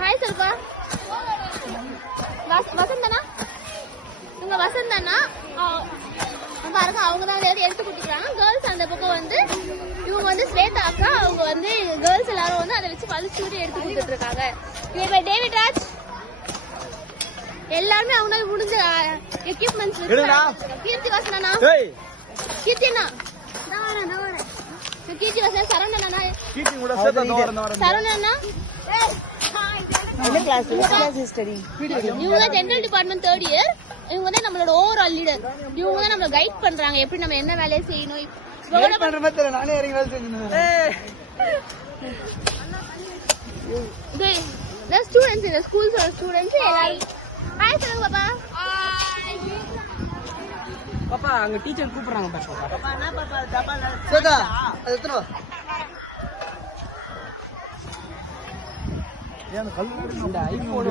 Hi சொல்பா. வசந்தனா இவங்க வசந்தனா பாருங்க, அவங்க தான் எடுத்து கொடுத்துருக்காங்க. கேர்ள்ஸ் அந்த பக்கம் வந்து இவங்க வந்து ஸ்வேதா அக்கா, அவங்க வந்து கேர்ள்ஸ் எல்லாரும் வந்து அதை வச்சு பழிச்சு எடுத்து கொடுத்துட்டு இருக்காங்க. இவங்க டேவிட் ராஜ் எல்லாருமே அவங்க முடிஞ்ச எக்யூப்மெண்ட்ஸ் கீர்த்தி வாசனா கீர்த்தினா கீர்த்தி வாசனா சரவணனா சரவணனா இவங்க ஜெனரல் டிபார்ட்மெண்ட் 3rd இயர். இவங்க தான் நம்மளோட ஓவரால் லீடர். இவங்க தான் நம்மள கைட் பண்றாங்க எப்படி நம்ம என்ன வேலையை செய்யணும். ஸ்டூடெண்ட்ஸ் இந்த ஸ்கூல்ஸ் ஸ்டூடெண்ட்ஸ் எல்லாரும் ஹாய் சொல்லுங்க பாப்பா. பாப்பா அங்க டீச்சர் கூப்பிடுறாங்க பாப்பா. என்ன பாப்பா டபுள் சோதா அது எத்தனை ஏன் கல்லு ஐபோன்